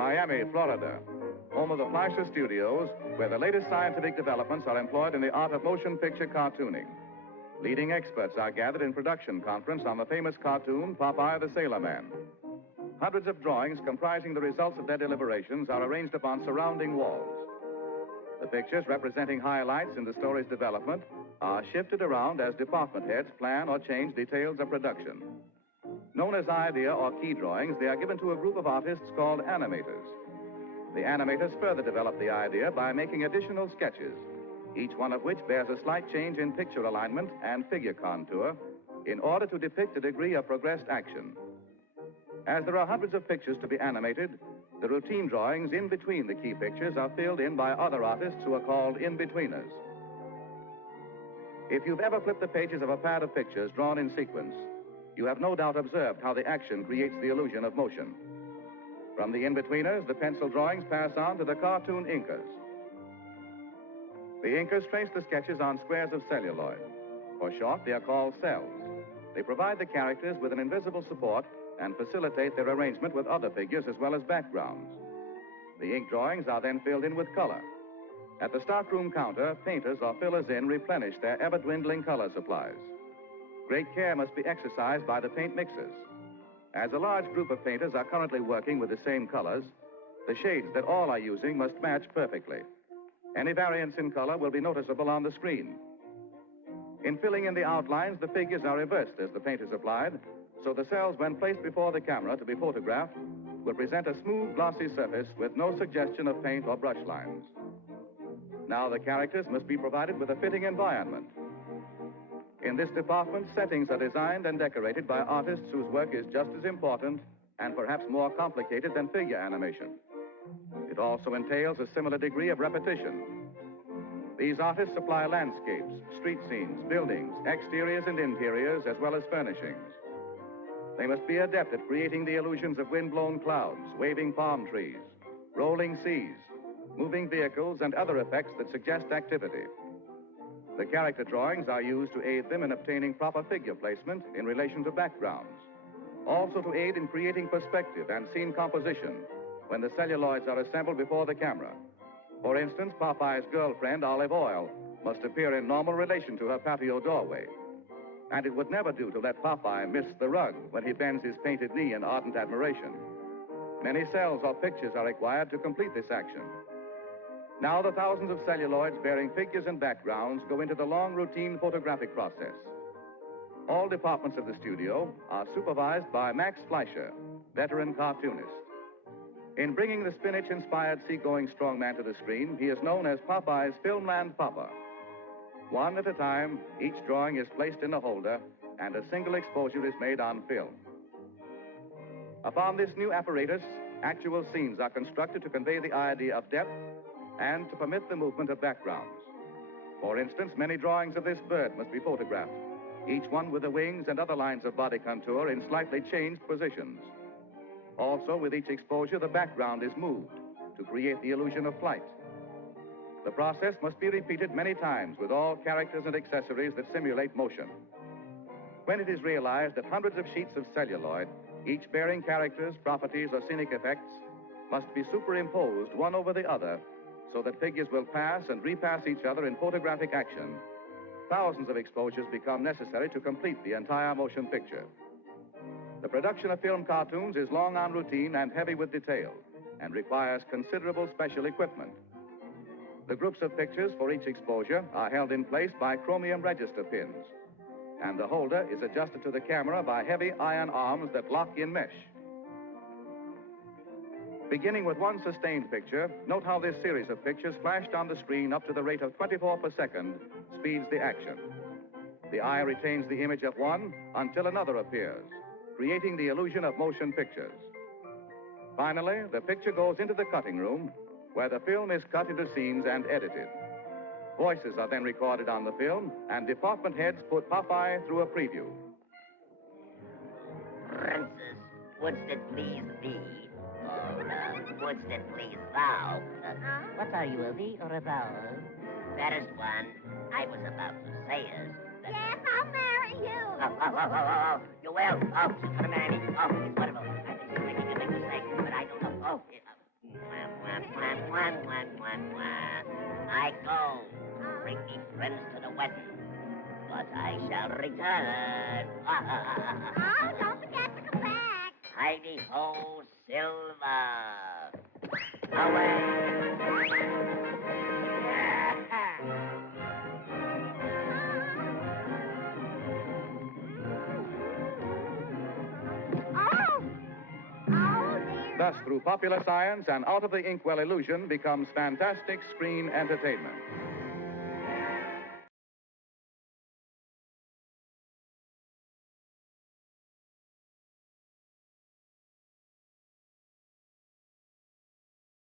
Miami, Florida, home of the Fleischer Studios, where the latest scientific developments are employed in the art of motion picture cartooning. Leading experts are gathered in production conference on the famous cartoon, Popeye the Sailor Man. Hundreds of drawings comprising the results of their deliberations are arranged upon surrounding walls. The pictures representing highlights in the story's development are shifted around as department heads plan or change details of production. Known as idea or key drawings, they are given to a group of artists called animators. The animators further develop the idea by making additional sketches, each one of which bears a slight change in picture alignment and figure contour in order to depict a degree of progressed action. As there are hundreds of pictures to be animated, the routine drawings in between the key pictures are filled in by other artists who are called in-betweeners. If you've ever flipped the pages of a pad of pictures drawn in sequence, you have no doubt observed how the action creates the illusion of motion. From the in-betweeners, the pencil drawings pass on to the cartoon inkers. The inkers trace the sketches on squares of celluloid. For short, they are called cells. They provide the characters with an invisible support and facilitate their arrangement with other figures as well as backgrounds. The ink drawings are then filled in with color. At the stockroom counter, painters or fillers in replenish their ever-dwindling color supplies. Great care must be exercised by the paint mixers. As a large group of painters are currently working with the same colors, the shades that all are using must match perfectly. Any variance in color will be noticeable on the screen. In filling in the outlines, the figures are reversed as the paint is applied, so the cells, when placed before the camera to be photographed, will present a smooth, glossy surface with no suggestion of paint or brush lines. Now the characters must be provided with a fitting environment. In this department, settings are designed and decorated by artists whose work is just as important and perhaps more complicated than figure animation. It also entails a similar degree of repetition. These artists supply landscapes, street scenes, buildings, exteriors and interiors, as well as furnishings. They must be adept at creating the illusions of wind-blown clouds, waving palm trees, rolling seas, moving vehicles, and other effects that suggest activity. The character drawings are used to aid them in obtaining proper figure placement in relation to backgrounds, also to aid in creating perspective and scene composition when the celluloids are assembled before the camera. For instance, Popeye's girlfriend, Olive Oil, must appear in normal relation to her patio doorway. And it would never do to let Popeye miss the rug when he bends his painted knee in ardent admiration. Many cells or pictures are required to complete this action. Now the thousands of celluloids bearing figures and backgrounds go into the long routine photographic process. All departments of the studio are supervised by Max Fleischer, veteran cartoonist. In bringing the spinach-inspired seagoing strongman to the screen, he is known as Popeye's Filmland Papa. One at a time, each drawing is placed in a holder, and a single exposure is made on film. Upon this new apparatus, actual scenes are constructed to convey the idea of depth and to permit the movement of backgrounds. For instance, many drawings of this bird must be photographed, each one with the wings and other lines of body contour in slightly changed positions. Also, with each exposure, the background is moved to create the illusion of flight. The process must be repeated many times with all characters and accessories that simulate motion. When it is realized that hundreds of sheets of celluloid, each bearing characters, properties, or scenic effects, must be superimposed one over the other so that figures will pass and repass each other in photographic action, thousands of exposures become necessary to complete the entire motion picture. The production of film cartoons is long on routine and heavy with detail, and requires considerable special equipment. The groups of pictures for each exposure are held in place by chromium register pins, and the holder is adjusted to the camera by heavy iron arms that lock in mesh. Beginning with one sustained picture, note how this series of pictures flashed on the screen up to the rate of 24 per second speeds the action. The eye retains the image of one until another appears, creating the illusion of motion pictures. Finally, the picture goes into the cutting room, where the film is cut into scenes and edited. Voices are then recorded on the film, and department heads put Popeye through a preview. Princess, wouldst it please thee? Or, wouldst it please thou? What are you, a thee or a thou? Fairest one, I was about to say is that... Yes, I'll marry you. You will. Oh, she's gonna marry me. Oh, it's wonderful. I think she's making a big mistake, but I don't know. Oh, I go. Bring me friends to the wedding. But I shall return. Oh, don't forget to come back. Heidi ho, silver. Away. Thus, through popular science, an out-of-the-inkwell illusion becomes fantastic screen entertainment.